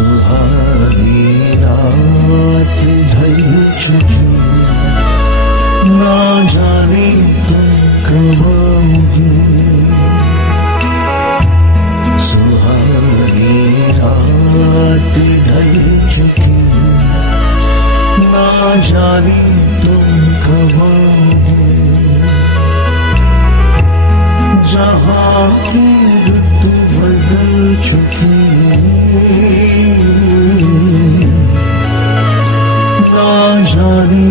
सुहानी रात ढल चुकी, ना जाने तुम कब आओगे। सुहानी रात ढल चुकी, ना जाने तुम कब आओगे। जहाँ की रुत बदल चुकी, ना जाने